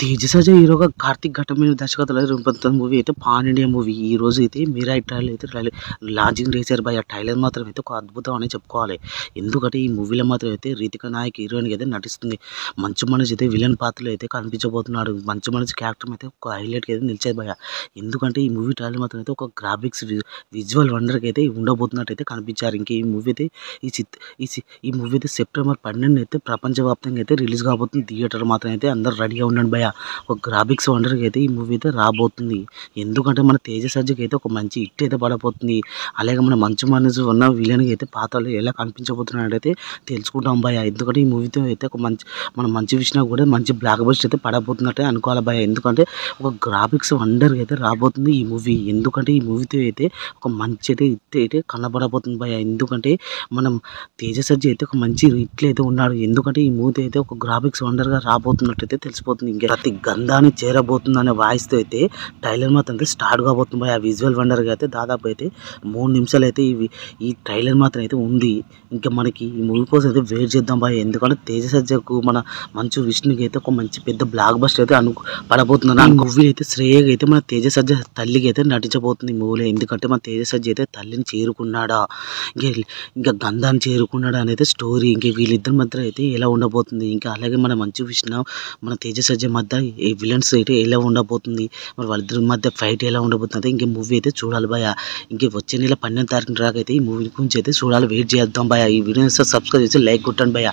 తేజ సజ్జా హీరోగా 'కార్తీక్ ఘట్టమనేని' దర్శకత్వంలో రూపొందుతున్న మూవీ అయితే పాన్ ఇండియా మూవీ. ఈ రోజు అయితే 'మీరాయి' ట్రైలర్ అయితే లాంచింగ్ చేశారు భయ్యా. ట్రైలర్ మాత్రం అయితే ఒక అద్భుతం అని చెప్పుకోవాలి. ఎందుకంటే ఈ మూవీలో మాత్రం అయితే రితికా నాయక్ హీరోయిన్‌గా అయితే నటిస్తుంది. మంచు మనోజ్ అయితే విలన్ పాత్రలో అయితే కనిపించబోతున్నాడు. మంచు మనోజ్ క్యారెక్టర్ అయితే ఒక హైలైట్‌గా అయితే నిలిచేది భయ్యా. ఎందుకంటే ఈ మూవీ ట్రైలర్ మాత్రం అయితే ఒక గ్రాఫిక్స్ విజువల్ వండర్‌గా అయితే ఉండబోతున్నట్టు అయితే కనిపించారు. ఇంక ఈ మూవీ అయితే ఈ చిత్ ఈ సి ఈ మూవీ అయితే సెప్టెంబర్ 12 అయితే ప్రపంచవ్యాప్తంగా అయితే రిలీజ్ కాబోతుంది. థియేటర్ మాత్రం అయితే అందరూ రెడీగా ఉండండి భయ్యా. ఒక గ్రాఫిక్స్ వండర్‌గా అయితే ఈ మూవీ అయితే రాబోతుంది. ఎందుకంటే మన 'తేజ సజ్జకి' అయితే ఒక మంచి హిట్ అయితే పడబోతుంది. అలాగే మన 'మంచు మనోజ్' ఉన్న విలన్‌గా అయితే పాత్రలో ఎలా కనిపించబోతున్నాడైతే తెలుసుకుంటాం భయ్యా. ఎందుకంటే ఈ మూవీతో అయితే ఒక మంచి విషయం కూడా మంచి బ్లాక్ బస్టర్ అయితే పడబోతున్నట్టే అనుకోవాలి భయ్యా. ఎందుకంటే ఒక గ్రాఫిక్స్ వండర్‌గా అయితే రాబోతుంది ఈ మూవీ. ఎందుకంటే ఈ మూవీతో అయితే ఒక మంచి అయితే హిట్ అయితే కనబడబోతుంది భయ్యా. ఎందుకంటే మనం 'తేజ సజ్జ' అయితే ఒక మంచి హిట్‌లో అయితే ఉన్నాడు. ఎందుకంటే ఈ మూవీ అయితే ఒక గ్రాఫిక్స్ వండర్‌గా రాబోతున్నట్టయితే తెలిసిపోతుంది. ఇంకా ప్రతి గంధాన్ని చేరబోతుందనే వాయిస్‌తో అయితే ట్రైలర్ మాత్రం అయితే స్టార్ట్ కాబోతుంది భయ్యా. విజువల్ వండర్‌గా అయితే దాదాపు అయితే 3 నిమిషాలు అయితే ఈ ట్రైలర్ మాత్రం అయితే ఉంది. ఇంకా మనకి ఈ మూవీ కోసం అయితే వెయిట్ చేద్దాం భయ్యా. ఎందుకంటే 'తేజ సజ్జకు' మన మంచు విష్ణుకి అయితే ఒక మంచి పెద్ద బ్లాక్ బస్టర్ అయితే పడబోతుందని ఈ మూవీ అయితే శ్రేయగా అయితే మన 'తేజ సజ్జ' తల్లికి అయితే నటించబోతుంది ఈ మూవీలో. ఎందుకంటే మన 'తేజ సజ్జ' అయితే తల్లిని చేరుకున్నాడా, ఇంకా ఇంకా గంధాన్ని చేరుకున్నాడా అనేది స్టోరీ. ఇంక వీళ్ళిద్దరి మధ్య అయితే ఎలా ఉండబోతుంది, ఇంకా అలాగే మన మంచు విష్ణు మన 'తేజ సజ్జ' మధ్య ఈ విలన్స్ అయితే ఎలా ఉండబోతుంది, మరి వాళ్ళిద్దరి మధ్య ఫైట్ ఎలా ఉండబోతుంది ఇంక మూవీ అయితే చూడాలి భయ్యా. ఇంక వచ్చే నెల 12వ తారీఖున రాకైతే ఈ మూవీ గురించి అయితే చూడాలి, వెయిట్ చేద్దాం భయ్యా. ఈ వీడియోని సబ్స్క్రైబ్ చేసి లైక్ కొట్టండి భయ్యా.